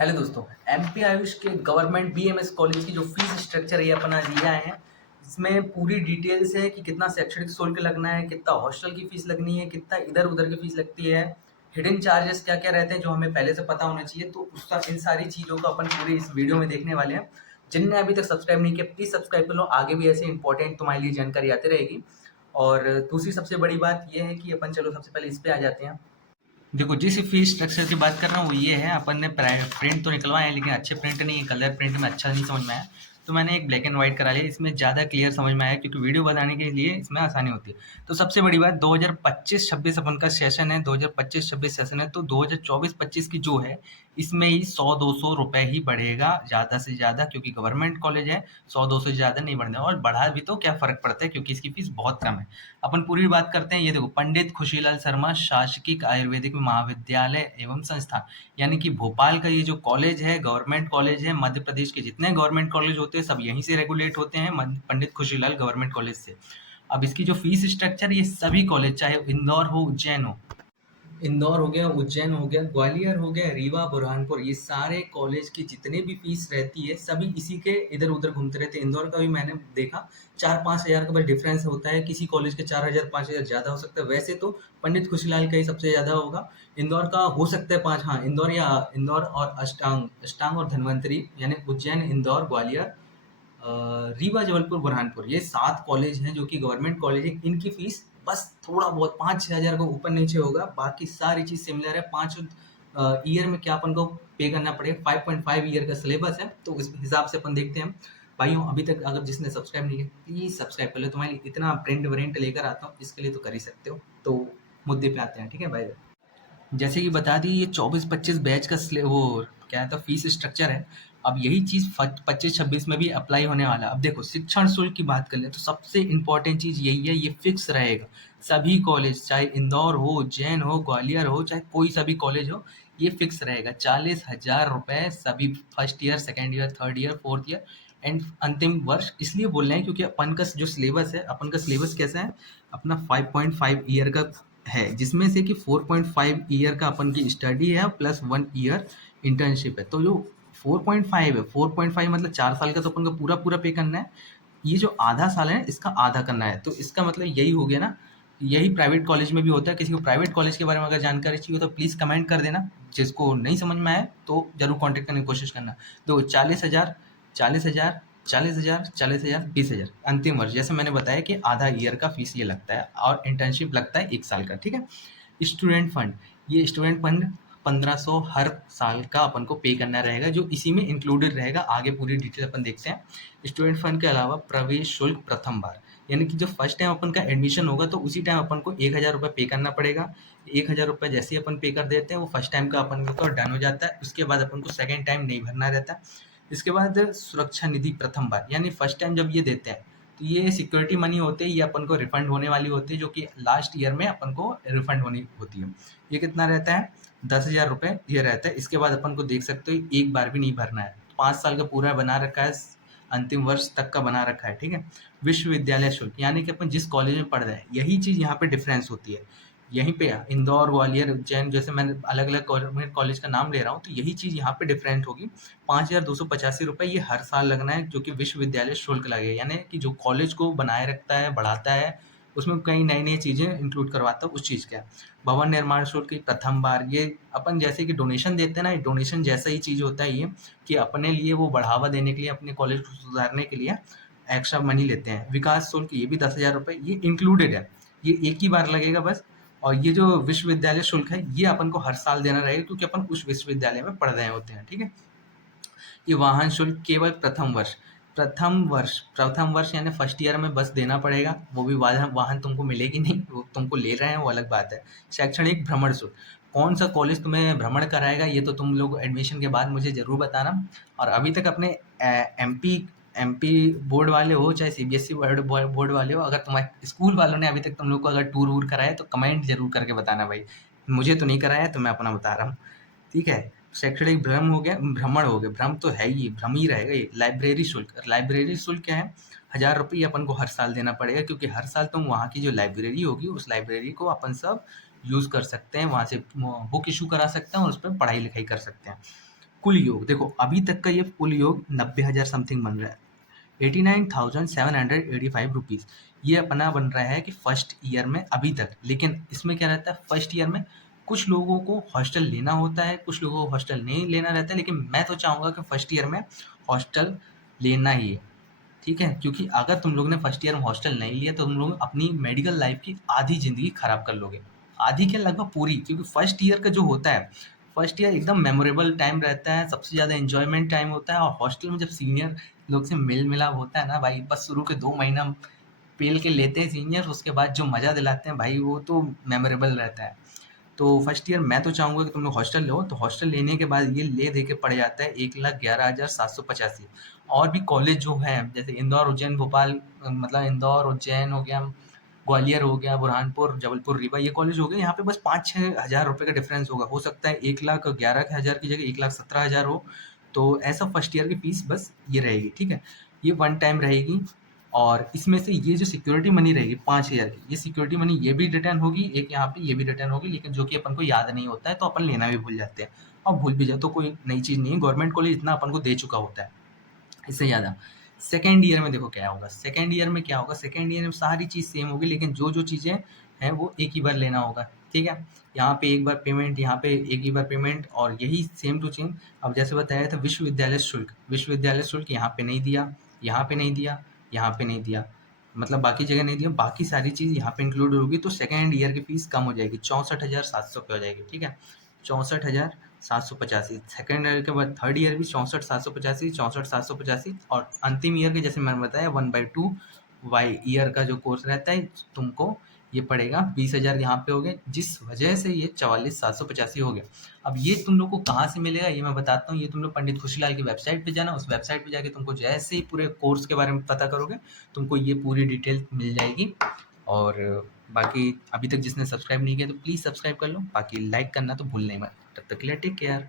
Hello दोस्तों, MP Ayush के government BMS college की जो फीस स्ट्रक्चर है ये अपन आज लिए आए हैं। इसमें पूरी डिटेल्स है कि कितना शैक्षणिक शुल्क लगना है, कितना हॉस्टल की फीस लगनी है, कितना इधर-उधर की फीस लगती है, हिडन चार्जेस क्या-क्या रहते हैं जो हमें पहले से पता होना चाहिए। तो उसका इन सारी चीज़ों को अपन पूरी इस वीडियो में देखने वाले हैं। जिनने अभी तक सब्सक्राइब नहीं किया प्लीज़ सब्सक्राइब कर लो, आगे भी ऐसे इंपॉर्टेंट तुम्हारे लिए जानकारी आती रहेगी। और दूसरी सबसे बड़ी बात ये है कि अपन चलो सबसे पहले इस पे आ जाते हैं। देखो जिस फीस स्ट्रक्चर की बात कर रहा हूँ वो ये है। अपन ने प्रिंट तो निकलवाए हैं लेकिन अच्छे प्रिंट नहीं है, कलर प्रिंट में अच्छा नहीं समझ में आया, तो मैंने एक ब्लैक एंड व्हाइट करा लिया। इसमें ज़्यादा क्लियर समझ में आया क्योंकि वीडियो बनाने के लिए इसमें आसानी होती है। तो सबसे बड़ी बात 2025-26 अपन का सेशन है, 2025-26 सेशन है, तो 2024-25 की जो है इसमें ही 100-200 रुपए ही बढ़ेगा ज़्यादा से ज़्यादा, क्योंकि गवर्नमेंट कॉलेज है। 100-200 से ज़्यादा नहीं बढ़ने, और बढ़ा भी तो क्या फ़र्क पड़ता है क्योंकि इसकी फीस बहुत कम है। अपन पूरी बात करते हैं। ये देखो, पंडित खुशीलाल शर्मा शासकीय आयुर्वेदिक महाविद्यालय एवं संस्थान, यानी कि भोपाल का ये जो कॉलेज है गवर्नमेंट कॉलेज है। मध्य प्रदेश के जितने गवर्नमेंट कॉलेज होते हैं सब यहीं से रेगुलेट होते हैं, पंडित खुशीलाल गवर्नमेंट कॉलेज से। अब इसकी जो फीस स्ट्रक्चर, ये सभी कॉलेज चाहे इंदौर हो उज्जैन हो, इंदौर हो गया, उज्जैन हो गया, ग्वालियर हो गया, रीवा, बुरहानपुर, ये सारे कॉलेज की जितने भी फीस रहती है सभी इसी के इधर उधर घूमते रहते हैं। इंदौर का भी मैंने देखा 4-5 हज़ार का बस डिफरेंस होता है, किसी कॉलेज के 4 हज़ार 5 हज़ार ज़्यादा हो सकता है। वैसे तो पंडित खुशीलाल का ही सबसे ज़्यादा होगा। इंदौर का हो सकता है 5, हाँ इंदौर, या इंदौर और अष्टांग अष्टांग और धन्वंतरी, यानी उज्जैन, इंदौर, ग्वालियर, रीवा, जबलपुर, बुरहानपुर, ये 7 कॉलेज हैं जो कि गवर्नमेंट कॉलेज है। इनकी फीस बस थोड़ा बहुत 5-6 हज़ार का ऊपर नीचे होगा, बाकी सारी चीज़ सिमिलर है। 5 ईयर में क्या अपन को पे करना पड़ेगा, 5.5 ईयर का सिलेबस है, तो इस हिसाब से अपन देखते हैं। भाइयों, अभी तक अगर जिसने सब्सक्राइब नहीं किया प्लीज़ सब्सक्राइब कर लो, तुम्हारे लिए इतना प्रिंट वरिंट लेकर आता हूँ, इसके लिए तो कर ही सकते हो। तो मुद्दे पे आते हैं, ठीक है भाई। जैसे कि बता दी, ये 24-25 बैच का वो क्या था फीस स्ट्रक्चर है। अब यही चीज़ 25-26 में भी अप्लाई होने वाला है। अब देखो, शिक्षण शुल्क की बात कर ले तो सबसे इम्पोर्टेंट चीज़ यही है, ये फिक्स रहेगा। सभी कॉलेज, चाहे इंदौर हो, उज्जैन हो, ग्वालियर हो, चाहे कोई सा भी कॉलेज हो, ये फिक्स रहेगा। 40,000 रुपए सभी, first year, second year, third year, fourth year and अंतिम वर्ष। इसलिए बोल रहे हैं क्योंकि अपन का जो सिलेबस है, अपन का सिलेबस कैसा है, अपना 5.5 ईयर का है, जिसमें से कि 4.5 ईयर का अपन की स्टडी है प्लस 1 ईयर इंटर्नशिप है। तो जो 4.5 है, 4.5 मतलब 4 साल का तो अपन को पूरा पूरा पे करना है। ये जो आधा साल है इसका आधा करना है। तो इसका मतलब यही हो गया ना। यही प्राइवेट कॉलेज में भी होता है। किसी को प्राइवेट कॉलेज के बारे में अगर जानकारी चाहिए हो तो प्लीज़ कमेंट कर देना। जिसको नहीं समझ में आए तो ज़रूर कॉन्टेक्ट करने की कोशिश करना। तो 40,000, 40,000, 40,000, 40,000, 20,000 अंतिम वर्ष, जैसे मैंने बताया कि आधा ईयर का फीस ये लगता है और इंटर्नशिप लगता है 1 साल का, ठीक है। स्टूडेंट फंड, ये स्टूडेंट फंड 1500 हर साल का अपन को पे करना रहेगा, जो इसी में इंक्लूडेड रहेगा। आगे पूरी डिटेल अपन देखते हैं। स्टूडेंट फंड के अलावा प्रवेश शुल्क प्रथम बार, यानी कि जो फर्स्ट टाइम अपन का एडमिशन होगा तो उसी टाइम अपन को 1,000 रुपये पे करना पड़ेगा। 1,000 रुपये जैसे ही अपन पे कर देते हैं वो फर्स्ट टाइम का अपन को डन हो जाता है। उसके बाद अपन को सेकेंड टाइम नहीं भरना रहता है। इसके बाद सुरक्षा निधि प्रथम बार, यानी फर्स्ट टाइम जब ये देते हैं तो ये सिक्योरिटी मनी होते हैं, ये अपन को रिफंड होने वाली होती है, जो कि लास्ट ईयर में अपन को रिफंड होनी होती है। ये कितना रहता है, 10,000 रुपये ये रहता है। इसके बाद अपन को देख सकते हो एक बार भी नहीं भरना है। 5 साल का पूरा बना रखा है, अंतिम वर्ष तक का बना रखा है, ठीक है। विश्वविद्यालय शुल्क, यानी कि अपन जिस कॉलेज में पढ़ रहे हैं यही चीज़ यहाँ पे डिफरेंस होती है। यहीं पे इंदौर, ग्वालियर, उज्जैन, जैसे मैंने अलग अलग गवर्नमेंट कॉलेज का नाम ले रहा हूँ, तो यही चीज़ यहाँ पे डिफरेंट होगी। 5,285 रुपये ये हर साल लगना है, जो कि विश्वविद्यालय शुल्क लगेगा, यानी कि जो कॉलेज को बनाए रखता है, बढ़ाता है, उसमें कई नई नई चीज़ें इंक्लूड करवाता है, उस चीज़ का। भवन निर्माण शुल्क की प्रथम बार, ये अपन जैसे कि डोनेशन देते हैं ना, डोनेशन जैसा ही चीज़ होता है ये, कि अपने लिए वो बढ़ावा देने के लिए, अपने कॉलेज को सुधारने के लिए एक्स्ट्रा मनी लेते हैं। विकास शुल्क, ये भी 10,000 रुपये ये इंक्लूडेड है, ये एक ही बार लगेगा बस। और ये जो विश्वविद्यालय शुल्क है ये अपन को हर साल देना रहेगा, क्योंकि अपन उस विश्वविद्यालय में पढ़ रहे होते हैं, ठीक है। ये वाहन शुल्क केवल प्रथम वर्ष यानी फर्स्ट ईयर में बस देना पड़ेगा। वो भी वाहन वाहन तुमको मिलेगी नहीं, वो तुमको ले रहे हैं वो अलग बात है। शैक्षणिक भ्रमण शुल्क, कौन सा कॉलेज तुम्हें भ्रमण कराएगा ये तो तुम लोग एडमिशन के बाद मुझे ज़रूर बताना। और अभी तक अपने एमपी एमपी बोर्ड वाले हो चाहे सीबीएसई बोर्ड वाले हो, अगर तुम्हारे स्कूल वालों ने अभी तक तुम लोग को अगर टूर वूर कराया तो कमेंट जरूर करके बताना भाई। मुझे तो नहीं कराया, तो मैं अपना बता रहा हूँ, ठीक है। शैक्षणिक भ्रम हो गया, भ्रमण हो गया, भ्रम तो है ही, भ्रम ही रहेगा ये। लाइब्रेरी शुल्क क्या है, 1,000 रुपये अपन को हर साल देना पड़ेगा, क्योंकि हर साल तुम वहाँ की जो लाइब्रेरी होगी उस लाइब्रेरी को अपन सब यूज़ कर सकते हैं, वहाँ से बुक इशू करा सकते हैं और उस पर पढ़ाई लिखाई कर सकते हैं। कुल योग देखो, अभी तक का ये कुल योग 90,000 समथिंग बन रहा है, 89,785 रुपीज़। ये अपना बन रहा है कि फर्स्ट ईयर में अभी तक। लेकिन इसमें क्या रहता है, फर्स्ट ईयर में कुछ लोगों को हॉस्टल लेना होता है, कुछ लोगों को हॉस्टल नहीं लेना रहता है, लेकिन मैं तो चाहूँगा कि फर्स्ट ईयर में हॉस्टल लेना ही है, ठीक है? क्योंकि अगर तुम लोग ने फर्स्ट ईयर में हॉस्टल नहीं लिया तो तुम लोग अपनी मेडिकल लाइफ की आधी ज़िंदगी खराब कर लोगे। आधी क्या, लगभग पूरी, क्योंकि फर्स्ट ईयर का जो होता है, फर्स्ट ईयर एकदम मेमोरेबल टाइम रहता है, सबसे ज़्यादा एन्जॉयमेंट टाइम होता है। और हॉस्टल में जब सीनियर लोग से मेल-मिलाप होता है ना भाई, बस शुरू के 2 महीना पेल के लेते हैं सीनियर, उसके बाद जो मज़ा दिलाते हैं भाई वो तो मेमोरेबल रहता है। तो फर्स्ट ईयर मैं तो चाहूँगा कि तुम लोग हॉस्टल लो, तो हॉस्टल लेने के बाद ये ले दे के पड़ जाता है 1,11,785। और भी कॉलेज जो हैं जैसे इंदौर, उज्जैन, भोपाल, मतलब इंदौर, उज्जैन हो गया, ग्वालियर हो गया, बुरहानपुर, जबलपुर, रीवा, ये कॉलेज हो गए। यहाँ पे बस 5-6 हज़ार रुपये का डिफरेंस होगा। हो सकता है 1,11,000 की जगह 1,17,000 हो। तो ऐसा फर्स्ट ईयर की फीस बस ये रहेगी, ठीक है? ये वन टाइम रहेगी। और इसमें से ये जो सिक्योरिटी मनी रहेगी 5,000 की, ये सिक्योरिटी मनी ये भी रिटर्न होगी, एक यहाँ पे ये भी रिटर्न होगी, लेकिन जो कि अपन को याद नहीं होता है तो अपन लेना भी भूल जाते हैं। और भूल भी जाओ तो कोई नई चीज़ नहीं है, गवर्नमेंट कॉलेज इतना अपन को दे चुका होता है। इससे ज़्यादा सेकेंड ईयर में देखो क्या होगा, सेकेंड ईयर में क्या होगा, सेकेंड ईयर में सारी चीज़ सेम होगी, लेकिन जो जो चीज़ें हैं वो एक ही बार लेना होगा, ठीक है? यहाँ पे एक बार पेमेंट, यहाँ पे एक ही बार पेमेंट, और यही सेम टू सेम। अब जैसे बताया था विश्वविद्यालय शुल्क यहाँ पे नहीं दिया, यहाँ पे नहीं दिया, यहाँ पे नहीं दिया, मतलब बाकी जगह नहीं दिया, बाकी सारी चीज़ यहाँ पे इंक्लूड होगी। तो सेकेंड ईयर की फीस कम हो जाएगी, 64,700 पे हो जाएगी, ठीक है? 64,785। सेकेंड ईयर के बाद थर्ड ईयर भी 64,785, 64,785। और अंतिम ईयर के जैसे मैंने बताया 1/2 वाई ईयर का जो कोर्स रहता है, तुमको ये पड़ेगा 20,000 यहाँ पे हो गए, जिस वजह से ये 44,785 हो गया। अब ये तुम लोग को कहाँ से मिलेगा ये मैं बताता हूँ। ये तुम लोग पंडित खुशीलाल की वेबसाइट पे जाना, उस वेबसाइट पे जाके तुमको जैसे ही पूरे कोर्स के बारे में पता करोगे, तुमको ये पूरी डिटेल मिल जाएगी। और बाकी अभी तक जिसने सब्सक्राइब नहीं किया तो प्लीज़ सब्सक्राइब कर लो, बाकी लाइक करना तो भूलना ही मत। तब तक के लिए टेक केयर।